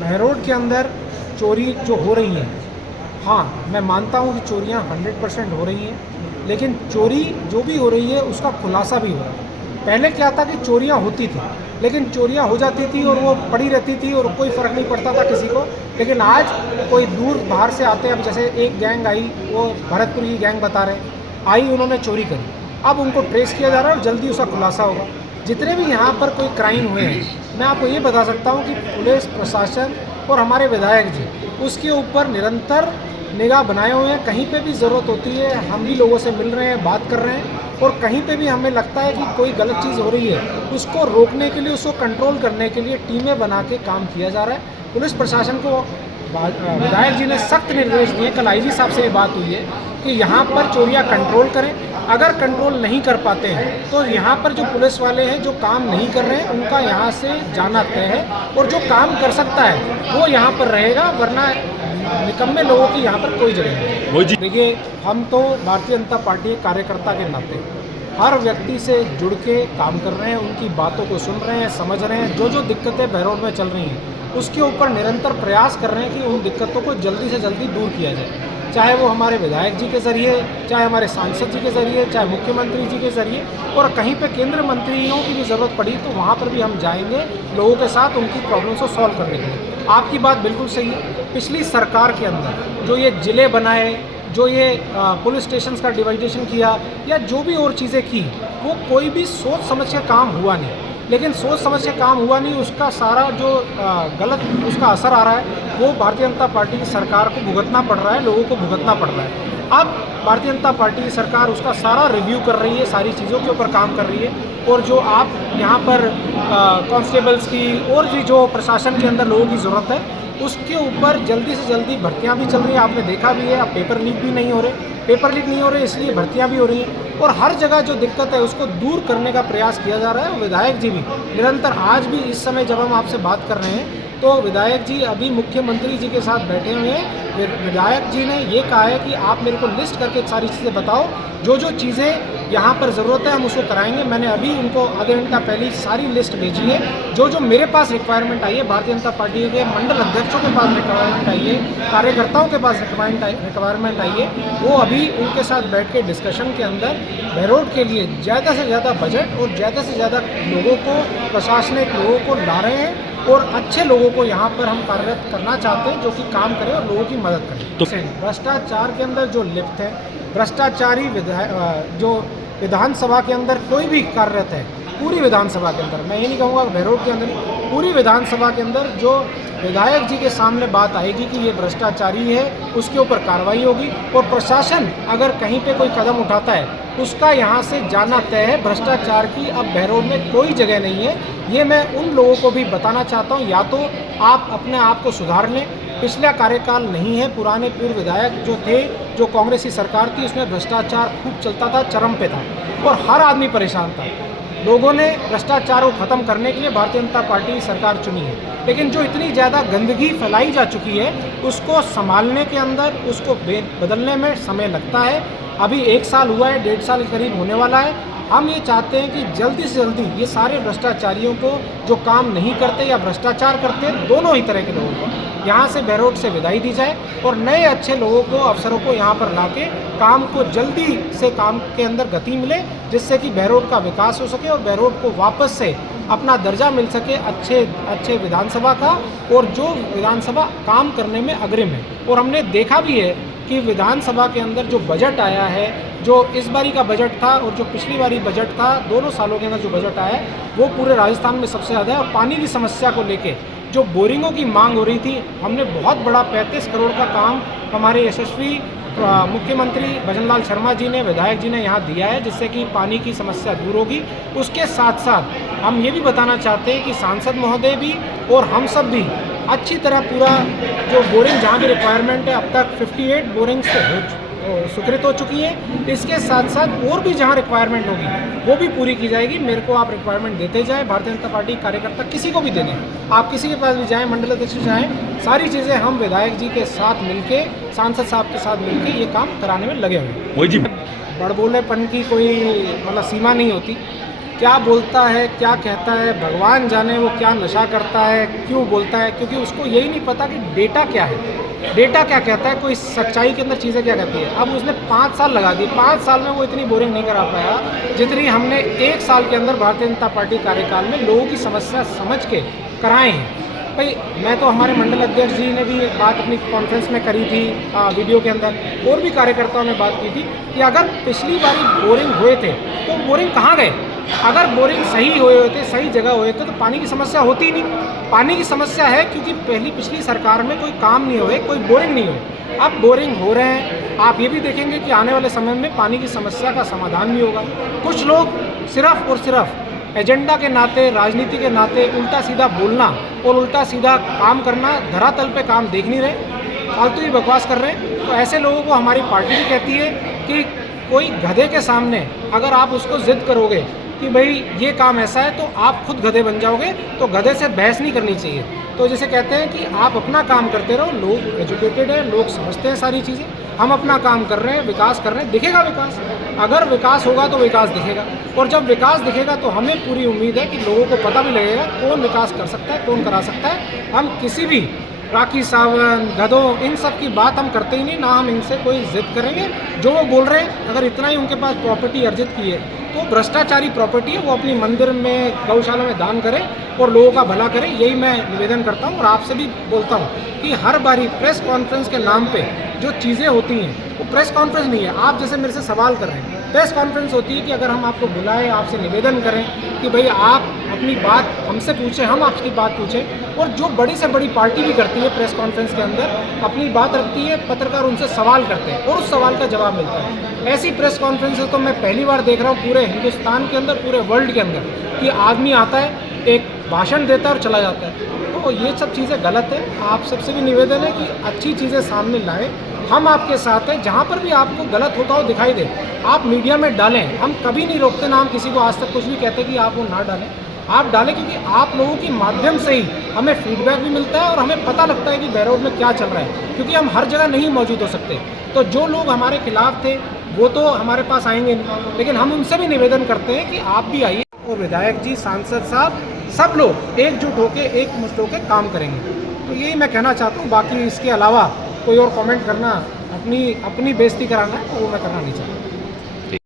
बहरोड के अंदर चोरी जो हो रही है, हाँ मैं मानता हूँ कि चोरियाँ 100% हो रही हैं, लेकिन चोरी जो भी हो रही है उसका खुलासा भी हो रहा है। पहले क्या था कि चोरियाँ होती थी, लेकिन चोरियाँ हो जाती थी और वो पड़ी रहती थी और कोई फ़र्क नहीं पड़ता था किसी को। लेकिन आज कोई दूर बाहर से आते हैं, अब जैसे एक गैंग आई, वो भरतपुर की गैंग बता रहे हैं, आई उन्होंने चोरी करी, अब उनको ट्रेस किया जा रहा है और जल्दी उसका खुलासा होगा। जितने भी यहाँ पर कोई क्राइम हुए हैं, मैं आपको ये बता सकता हूँ कि पुलिस प्रशासन और हमारे विधायक जी उसके ऊपर निरंतर निगाह बनाए हुए हैं। कहीं पे भी ज़रूरत होती है हम भी लोगों से मिल रहे हैं, बात कर रहे हैं, और कहीं पे भी हमें लगता है कि कोई गलत चीज़ हो रही है उसको रोकने के लिए, उसको कंट्रोल करने के लिए टीमें बना के काम किया जा रहा है। पुलिस प्रशासन को विधायक जी ने सख्त निर्देश दिए, कल आईजी साहब से ये बात हुई है कि यहाँ पर चोरियाँ कंट्रोल करें। अगर कंट्रोल नहीं कर पाते हैं तो यहाँ पर जो पुलिस वाले हैं जो काम नहीं कर रहे हैं उनका यहाँ से जाना तय है, और जो काम कर सकता है वो यहाँ पर रहेगा, वरना निकम्मे लोगों की यहाँ पर कोई जगह नहीं। देखिए, हम तो भारतीय जनता पार्टी कार्यकर्ता के नाते हर व्यक्ति से जुड़ के काम कर रहे हैं, उनकी बातों को सुन रहे हैं, समझ रहे हैं। जो दिक्कतें बहरोड में चल रही हैं उसके ऊपर निरंतर प्रयास कर रहे हैं कि उन दिक्कतों को जल्दी से जल्दी दूर किया जाए, चाहे वो हमारे विधायक जी के ज़रिए, चाहे हमारे सांसद जी के ज़रिए, चाहे मुख्यमंत्री जी के ज़रिए, और कहीं पे केंद्रीय मंत्रियों की भी ज़रूरत पड़ी तो वहाँ पर भी हम जाएंगे लोगों के साथ उनकी प्रॉब्लम्स को सॉल्व करने के लिए। आपकी बात बिल्कुल सही है। पिछली सरकार के अंदर जो ये ज़िले बनाए, जो ये पुलिस स्टेशन का डिवाइडेशन किया, या जो भी और चीज़ें की, वो कोई भी सोच समझ के काम हुआ नहीं। लेकिन सोच समझ के काम हुआ नहीं, उसका सारा जो गलत उसका असर आ रहा है वो भारतीय जनता पार्टी की सरकार को भुगतना पड़ रहा है, लोगों को भुगतना पड़ रहा है। अब भारतीय जनता पार्टी की सरकार उसका सारा रिव्यू कर रही है, सारी चीज़ों के ऊपर काम कर रही है, और जो आप यहाँ पर कांस्टेबल्स की और भी जो प्रशासन के अंदर लोगों की ज़रूरत है उसके ऊपर जल्दी से जल्दी भर्तियाँ भी चल रही हैं। आपने देखा भी है, अब पेपर लीक भी नहीं हो रहे, पेपर लीक नहीं हो रहे इसलिए भर्तियाँ भी हो रही हैं, और हर जगह जो दिक्कत है उसको दूर करने का प्रयास किया जा रहा है। और विधायक जी भी निरंतर, आज भी इस समय जब हम आपसे बात कर रहे हैं तो विधायक जी अभी मुख्यमंत्री जी के साथ बैठे हुए हैं। विधायक जी ने ये कहा है कि आप मेरे को लिस्ट करके सारी चीज़ें बताओ, जो चीज़ें यहाँ पर ज़रूरत है हम उसको कराएंगे। मैंने अभी उनको आधे घंटा पहले सारी लिस्ट भेजी है, जो मेरे पास रिक्वायरमेंट आई है, भारतीय जनता पार्टी के मंडल अध्यक्षों के पास रिक्वायरमेंट आई है, कार्यकर्ताओं के पास रिक्वायरमेंट आई है, वो अभी उनके साथ बैठ के डिस्कशन के अंदर बहरोड के लिए ज़्यादा से ज़्यादा बजट और ज़्यादा से ज़्यादा लोगों को, प्रशासनिक लोगों को ला रहे हैं, और अच्छे लोगों को यहाँ पर हम कार्यरत करना चाहते हैं जो कि काम करें और लोगों की मदद करें। तो भ्रष्टाचार के अंदर जो लिप्त है, भ्रष्टाचारी जो विधानसभा के अंदर कोई भी कार्यरत है, पूरी विधानसभा के अंदर, मैं ये नहीं कहूँगा बहरोड के अंदर, पूरी विधानसभा के अंदर जो विधायक जी के सामने बात आएगी कि ये भ्रष्टाचारी है, उसके ऊपर कार्रवाई होगी, और प्रशासन अगर कहीं पे कोई कदम उठाता है उसका यहाँ से जाना तय है। भ्रष्टाचार की अब बहरोड में कोई जगह नहीं है, ये मैं उन लोगों को भी बताना चाहता हूँ। या तो आप अपने आप को सुधार लें, पिछला कार्यकाल नहीं है, पुराने पूर्व विधायक जो थे, जो कांग्रेस की सरकार थी उसमें भ्रष्टाचार खूब चलता था, चरम पे था और हर आदमी परेशान था। लोगों ने भ्रष्टाचार को ख़त्म करने के लिए भारतीय जनता पार्टी की सरकार चुनी है, लेकिन जो इतनी ज़्यादा गंदगी फैलाई जा चुकी है उसको संभालने के अंदर, उसको बदलने में समय लगता है। अभी 1 साल हुआ है, 1.5 साल के करीब होने वाला है। हम ये चाहते हैं कि जल्दी से जल्दी ये सारे भ्रष्टाचारियों को, जो काम नहीं करते या भ्रष्टाचार करते हैं, दोनों ही तरह के लोगों को यहाँ से बहरोड से विदाई दी जाए, और नए अच्छे लोगों को, अफसरों को यहाँ पर लाके काम को जल्दी से, काम के अंदर गति मिले, जिससे कि बहरोड का विकास हो सके और बहरोड को वापस से अपना दर्जा मिल सके अच्छे विधानसभा का, और जो विधानसभा काम करने में अग्रिम है। और हमने देखा भी है कि विधानसभा के अंदर जो बजट आया है, जो इस बारी का बजट था और जो पिछली बारी बजट था, दोनों सालों के अंदर जो बजट आया है वो पूरे राजस्थान में सबसे ज़्यादा है। और पानी की समस्या को लेके जो बोरिंगों की मांग हो रही थी, हमने बहुत बड़ा 35 करोड़ का काम हमारे यशस्वी मुख्यमंत्री भजनलाल शर्मा जी ने, विधायक जी ने यहाँ दिया है, जिससे कि पानी की समस्या दूर होगी। उसके साथ साथ हम ये भी बताना चाहते हैं कि सांसद महोदय भी और हम सब भी अच्छी तरह पूरा जो बोरिंग जहाँ भी रिक्वायरमेंट है, अब तक 58 बोरिंग्स स्वीकृत हो चुकी है। इसके साथ साथ और भी जहाँ रिक्वायरमेंट होगी वो भी पूरी की जाएगी। मेरे को आप रिक्वायरमेंट देते जाएँ, भारतीय जनता पार्टी कार्यकर्ता किसी को भी दे दें, आप किसी के पास भी जाएँ, मंडल अध्यक्ष जाएँ, सारी चीज़ें हम विधायक जी के साथ मिलके, सांसद साहब के साथ मिलके ये काम कराने में लगे हुए। वही जी, बड़बोलेपन की कोई मतलब सीमा नहीं होती। क्या बोलता है, क्या कहता है, भगवान जाने वो क्या नशा करता है, क्यों बोलता है, क्योंकि उसको यही नहीं पता कि डेटा क्या है, डेटा क्या कहता है, कोई सच्चाई के अंदर चीज़ें क्या कहती है। अब उसने 5 साल लगा दिए, 5 साल में वो इतनी बोरिंग नहीं करा पाया जितनी हमने 1 साल के अंदर भारतीय जनता पार्टी कार्यकाल में लोगों की समस्या समझ के कराए हैं। भाई मैं तो हमारे मंडल अध्यक्ष जी ने भी बात अपनी कॉन्फ्रेंस में करी थी वीडियो के अंदर, और भी कार्यकर्ताओं ने बात की थी कि अगर पिछली बारी बोरिंग हुए थे तो बोरिंग कहाँ गए। अगर बोरिंग सही हुए होते, सही जगह हुए थे तो पानी की समस्या होती ही नहीं। पानी की समस्या है क्योंकि पिछली सरकार में कोई काम नहीं हुए, कोई बोरिंग नहीं हुए। अब बोरिंग हो रहे हैं। आप ये भी देखेंगे कि आने वाले समय में पानी की समस्या का समाधान भी होगा। कुछ लोग सिर्फ और सिर्फ एजेंडा के नाते, राजनीति के नाते उल्टा सीधा बोलना और उल्टा सीधा काम करना, धरातल पे काम देख नहीं रहे, फालतू ही बकवास कर रहे हैं। तो ऐसे लोगों को हमारी पार्टी भी कहती है कि कोई गधे के सामने अगर आप उसको जिद करोगे कि भाई ये काम ऐसा है तो आप खुद गधे बन जाओगे, तो गधे से बहस नहीं करनी चाहिए। तो जैसे कहते हैं कि आप अपना काम करते रहो, लोग एजुकेटेड है, लोग समझते हैं सारी चीज़ें, हम अपना काम कर रहे हैं, विकास कर रहे हैं, दिखेगा विकास। अगर विकास होगा तो विकास दिखेगा, और जब विकास दिखेगा तो हमें पूरी उम्मीद है कि लोगों को पता भी लगेगा कौन विकास कर सकता है, कौन करा सकता है। हम किसी भी राखी सावंत, गधों, इन सब की बात हम करते ही नहीं, ना हम इनसे कोई जिद करेंगे। जो वो बोल रहे हैं, अगर इतना ही उनके पास प्रॉपर्टी अर्जित की है तो भ्रष्टाचारी प्रॉपर्टी है, वो अपनी मंदिर में, गौशाला में दान करें और लोगों का भला करें। यही मैं निवेदन करता हूँ। और आपसे भी बोलता हूँ कि हर बारी प्रेस कॉन्फ्रेंस के नाम पे जो चीज़ें होती हैं वो प्रेस कॉन्फ्रेंस नहीं है। आप जैसे मेरे से सवाल कर रहे हैं, प्रेस कॉन्फ्रेंस होती है कि अगर हम आपको बुलाएं, आपसे निवेदन करें कि भाई आप अपनी बात हमसे पूछें, हम आपकी बात पूछें। और जो बड़ी से बड़ी पार्टी भी करती है प्रेस कॉन्फ्रेंस के अंदर, अपनी बात रखती है, पत्रकार उनसे सवाल करते हैं और उस सवाल का जवाब मिलता है। ऐसी प्रेस कॉन्फ्रेंसेस तो मैं पहली बार देख रहा हूँ पूरे हिंदुस्तान के अंदर, पूरे वर्ल्ड के अंदर, कि आदमी आता है, एक भाषण देता है और चला जाता है। तो ये सब चीज़ें गलत है। आप सबसे भी निवेदन है कि अच्छी चीज़ें सामने लाएं, हम आपके साथ हैं। जहाँ पर भी आपको गलत होता हो दिखाई दे, आप मीडिया में डालें, हम कभी नहीं रोकते ना, हम किसी को आज तक कुछ भी कहते कि आप वो ना डालें। आप डालें क्योंकि आप लोगों के माध्यम से ही हमें फीडबैक भी मिलता है और हमें पता लगता है कि बहरौल में क्या चल रहा है, क्योंकि हम हर जगह नहीं मौजूद हो सकते। तो जो लोग हमारे खिलाफ थे वो तो हमारे पास आएंगे नहीं, लेकिन हम उनसे भी निवेदन करते हैं कि आप भी आइए और विधायक जी, सांसद साहब, सब लोग एकजुट होकर, एकमुश्त होकर काम करेंगे। तो यही मैं कहना चाहता हूँ। बाकी इसके अलावा कोई और कमेंट करना, अपनी बेइज्जती कराना है, तो वो मैं करना नहीं चाहता।